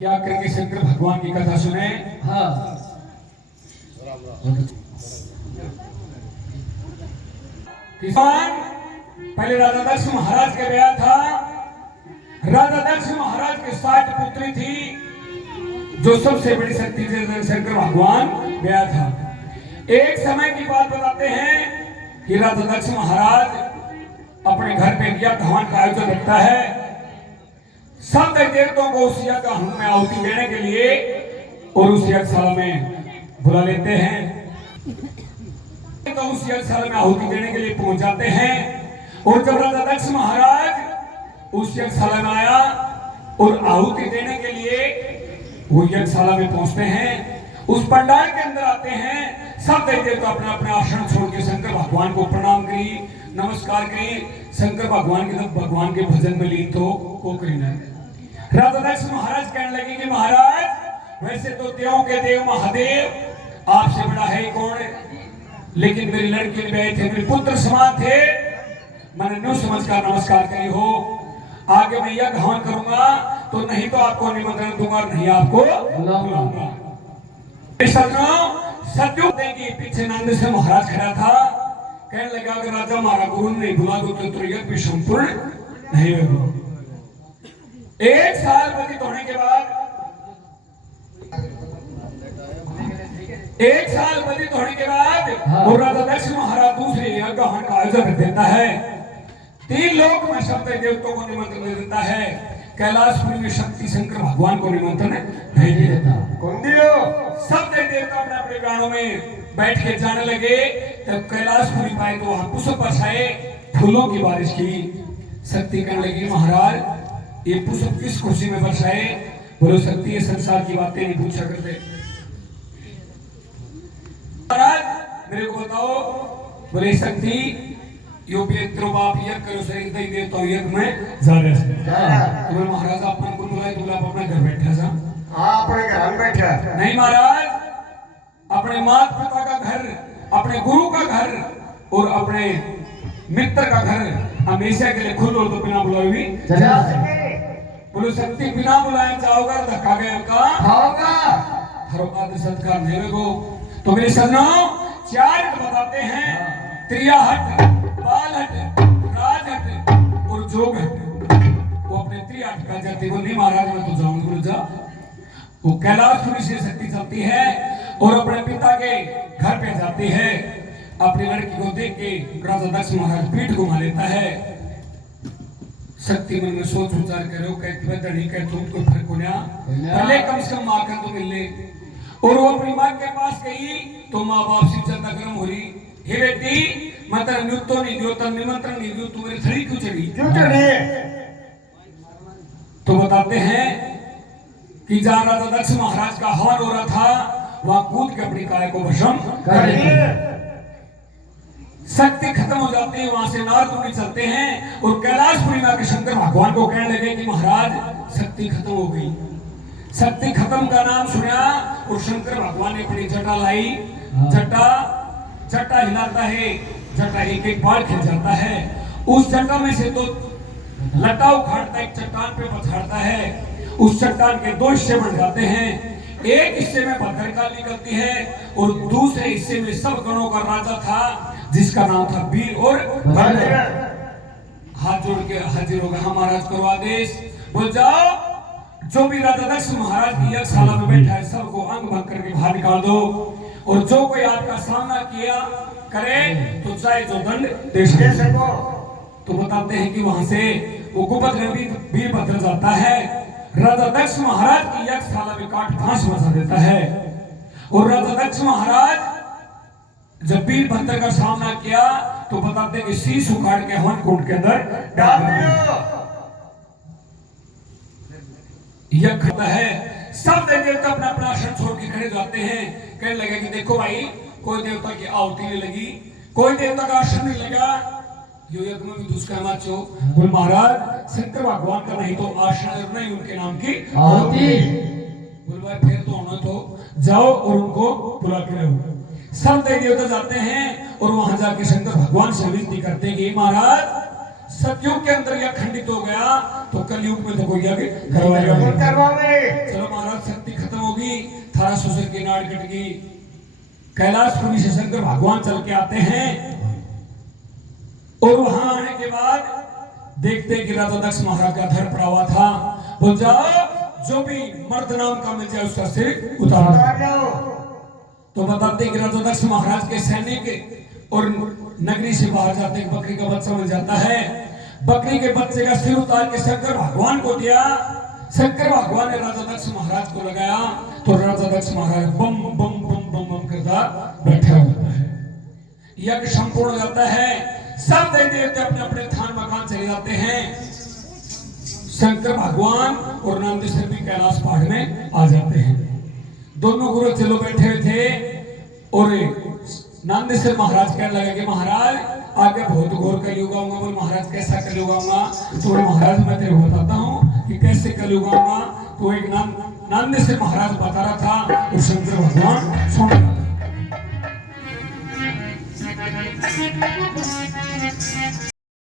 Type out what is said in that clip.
क्या करके शंकर भगवान की कथा सुने। हाँ किसान पहले राजा दक्ष महाराज के ब्याह था। राजा दक्ष महाराज के 60 पुत्री थी, जो सबसे बड़ी शक्ति थी शंकर भगवान ब्याह था। एक समय की बात बताते हैं कि राजा दक्ष महाराज अपने घर पे यज्ञ हवन का आयोजन रखता है। सब देवताओं को उस यज्ञ हवन में आहुति देने के लिए और उस यज्ञशाला में बुला लेते हैं। तो उस यज्ञशाला में आहुति देने के लिए पहुंच जाते हैं। और जब राजा दक्ष महाराज उस यज्ञशाला में आया और आहुति देने के लिए वो यज्ञशाला में पहुंचते हैं, उस पंडाल के अंदर आते हैं। सब देवता अपने अपने आसन छोड़ के शंकर भगवान को प्रणाम करी, नमस्कार करी। शंकर भगवान के तब भगवान के भजन में लीन तो को करना। राजा दक्ष महाराज कहने लगे कि महाराज वैसे तो देवों के देव महादेव आपसे बड़ा है कौन, लेकिन मेरी लड़की में थे, मेरे पुत्र समान थे, मैंने न्यू समझ कर नमस्कार करी हो। आगे मैं यज्ञ हवन करूंगा तो नहीं तो आपको निमंत्रण दूंगा, नहीं आपको बुलाऊंगा। सत्युग के पीछे नंद से महाराज खड़ा था। कहने लगा कि राजा हमारा गुरु नहीं बुला दो तो यज्ञ भी संपूर्ण नहीं होगा। एक साल व्यतीत होने के बाद और राजा दक्ष महाराज दूसरे यज्ञ हवन का आयोजन कर देता है। 3 लोक में सब देवताओं को निमंत्रण दे देता है। कैलाशपुरी में शक्ति शंकर भगवान को निमंत्रण नहीं दे देता। सब देवता अपने अपने गानों में बैठ के जाने लगे। तब कैलाशपुरी पाए तो वहां पुष्प बरसाए, फूलों की बारिश की। शक्ति कहने लगी महाराज ये पुष्प किस खुशी में बरसाए। बोलो शक्ति ये संसार की बातें नहीं पूछा करते, महाराज मेरे को बताओ। बोले शक्ति यो बेत्रो बाप यज्ञ करो सही दई दे तो यज्ञ में जा रहे हैं। तुम्हें महाराज अपन को बुलाए तो आप अपने घर बैठा सा। हाँ अपने घर में बैठा नहीं महाराज, अपने माता पिता का घर, अपने गुरु का घर और अपने मित्र का घर हमेशा के लिए खुद और तो बिना बुलाए भी जा सके। बोलो शक्ति बिना बुलाए जाओगा धक्का गया का होगा हर आदर सत्कार नहीं लगो। तो मेरे सजनों 4 बताते हैं, त्रियाहट, बालहट, राजहट और जोगहट। वो अपने त्रियाहट का जाती वो नहीं महाराज मैं तो जाऊंगा। बोलो जा। वो कैलाशपुरी से शक्ति चलती है और अपने पिता के घर पे जाती है। अपनी लड़की को देख के राजा दक्ष महाराज पीठ घुमा लेता है। शक्ति मन में सोच विचार करो तुमको फर्क होना पहले कम से कम आकर तो मिलने। और वो अपनी माँ के पास गई तो माँ बाप से ज्यादा गर्म हो रही। हे बेटी मैं तेरा न्यूतो नहीं दियो, तेरा निमंत्रण नहीं दियो, तू मेरी थड़ी क्यों चढ़ी? तो बताते हैं कि जहाँ राजा दक्ष महाराज का हवन हो रहा था वहां कूद के अपनी काय को भस्म कर दिया। शक्ति खत्म हो जाती है, वहां से नारद मुनि चलते हैं और कैलाशपुरी में आके शंकर भगवान को कहने लगे कि महाराज शक्ति खत्म हो गई। शक्ति खत्म का नाम सुना और शंकर भगवान ने अपनी जटा लाई। जटा हिलाता है, जटा एक एक बार खिल जाता है। उस जटा में से तो लटा उखाड़ता एक चट्टान पे पछाड़ता है। उस चट्टान के 2 हिस्से बन जाते हैं। एक हिस्से में भद्रकाल निकलती है और दूसरे हिस्से में सब गणों का राजा था जिसका नाम था वीर और भद्र। हाथ जोड़ के हाजिर हो गया महाराज करो आदेश। बोल जाओ जो भी राजा दक्ष महाराज की यज्ञशाला में बैठा है सबको अंग भंग करके बाहर निकाल दो। और जो कोई आपका सामना किया करे तो चाहे जो दंड दे सको। तो बताते हैं कि वहां से वो गुप्त वीरभद्र जाता है। राजा दक्ष महाराज की यज्ञशाला में काट फांस मचा देता है। और राजा दक्ष महाराज जब वीरभद्र का सामना किया तो बताते हैं कि शीश उखाड़ के हवन कुंड के अंदर डाल दिया। यज्ञ खत्म है। सब देवता अपना अपना आसन छोड़ के खड़े जाते हैं। कहने लगे कि देखो भाई कोई देवता की आहुति नहीं लगी, कोई देवता का आसन नहीं लगा, यो यज्ञ में भी दुष्कर मत हो। बोल महाराज शंकर भगवान का नहीं तो आसन नहीं उनके नाम की आहुति। बोल भाई फिर तो होना तो जाओ और उनको बुला के रहो। सब देवता जाते हैं और वहां जाके शंकर भगवान से विनती करते हैं कि महाराज सतयुग के अंदर यह खंडित हो गया तो कलयुग में तो कोई आगे करवाएगा। चलो कैलाशपुरी से शंकर भगवान चल के आते हैं और वहां आने के बाद देखते हैं कि राजा दक्ष महाराज का धड़ पड़ा हुआ था। बोल जाओ जो भी मर्द नाम का मिल जाए उसका सिर उतार दो। तो बताते हैं कि राजा दक्ष महाराज के सैनिक और नगरी से बाहर जाते हैं, बकरी का बच्चा मिल जाता है। बकरी के बच्चे का सिर उतार के शंकर भगवान को दिया। शंकर भगवान ने राजा दक्ष महाराज को लगाया तो राजा दक्ष महाराज बम बम बम बम बम करता बैठा होता है। यज्ञ संपूर्ण हो जाता है, सब देवते अपने अपने थान मकान चले जाते हैं। शंकर भगवान और नंदीश्वर भी कैलाश पहाड़ में आ जाते हैं। दोनों गुरु चलो बैठे हुए थे और नंदीश्वर महाराज कहने लगे कि महाराज आगे बहुत घोर कलयुग आऊंगा। बोल महाराज कैसा कलयुग आऊंगा? तो महाराज मैं तेरे को बताता हूँ कि कैसे कलयुग आऊंगा। तो एक नंदीश्वर महाराज बता रहा था और शंकर भगवान सुन रहा था।